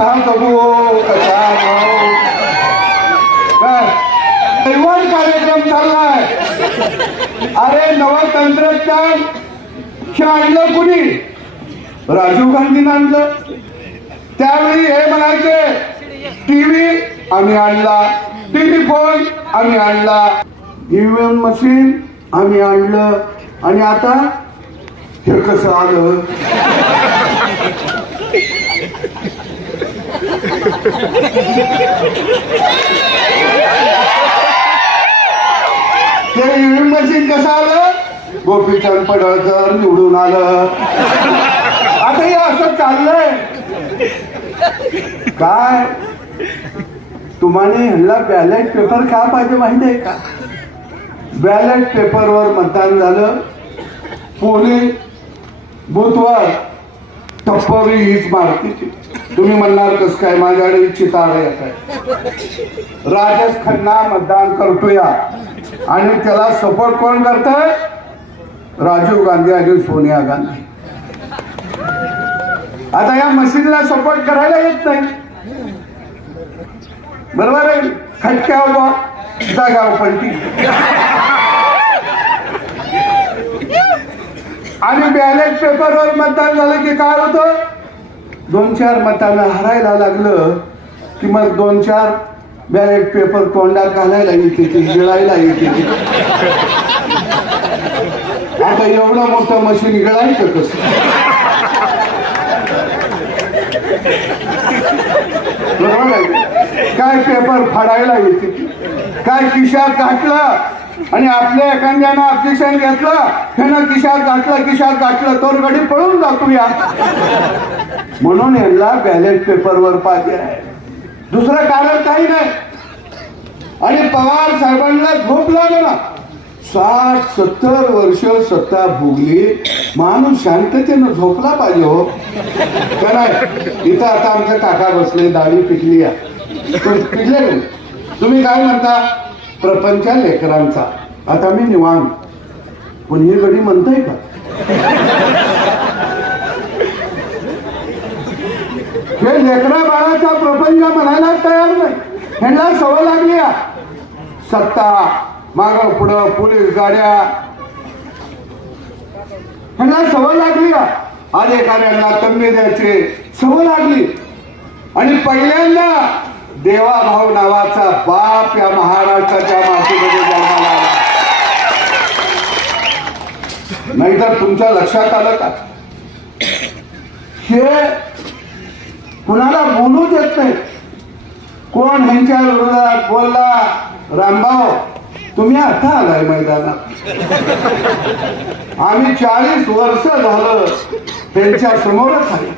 हो, कसा जगू हो? काय? दैवान कार्यक्रम चाललाय. अरे नवं तंत्रज्ञान हे आणलं कुणी? राजीव गांधीनं आणलं. त्यावेळी हे म्हणायचे टीव्ही आम्ही आणला टीव्ही फोन आम्ही आणला ईव्हीएम मशीन आम्ही आणलं आणि आता हे कसं आलं? ते ईव्हीएम मशीन कसं आलं? गोपीचंद पडळकर निवडून आलं. आता हे असं चाललंय. काय? तुम्हाला ह्यांना बॅलेट पेपर का पाहिजे माहिती आहे का? बॅलेट पेपरवर मतदान झालं. पोलीस बुथवर टप्परी हीच मारतीची. तुम्ही म्हणणार कस काय? माझ्याकडे चितार येत आहे राजेश खन्ना मतदान करतोया. आणि त्याला सपोर्ट कोण करतंय? राजीव गांधी आणि सोनिया गांधी. आता या मशीनला सपोर्ट करायला येत नाही. बरोबर आहे? खटक्या उभा. जागा पलटी आणि बॅलेट पेपरवर मतदान झालं की काय होतं? दोन चार मतांना हरायला लागलं की मग दोन चार बॅलेट पेपर तोंडात घालायला येते ते गिळायला येते? आता एवढं मोठं मशीन गिळायचं कस? बरोबर आहे? काय पेपर फाडायला येते? काय किशात घातलं आणि आपल्या एखाद्यानं ऑब्जेक्शन घेतलं ह्यानं किशात घातलं किशात घातलं तर गडी पळून जातो या म्हणून यांना बॅलेट पेपरवर पाहिजे आहे. दुसरं कारण काही नाही. आणि पवार साहेबांना झोप लागला. साठ सत्तर वर्ष सत्ता भोगली. माणूस शांततेनं झोपला पाहिजे हो. का नाही इथं आता आमचे काका बसले दाढी पिकली आहे पिकले तुम्ही काय म्हणता? प्रपंच लेकरांचा. आता मी निवांत. कोणी ही गडी म्हणताय का? लेकरा बाळाचा प्रपंच म्हणायला तयार नाही. ह्यांना सवय लागली सत्ता माग पुढं पोलीस गाड्या. ह्यांना सवय लागली अधिकाऱ्यांना तम्मी द्यायची सवय लागली. आणि पहिल्यांदा देवाभाऊ नावाचा बाप या महाराष्ट्राच्या मातीमध्ये जन्माला आला. नाहीतर तुमच्या लक्षात आलं का? हे कुणाला बोलू देत नाही कोण ह्यांच्या विरोधात बोलला रामभाऊ तुम्ही आता आलाय मैदानात. आम्ही चाळीस वर्ष झालं त्यांच्या समोरच आहे.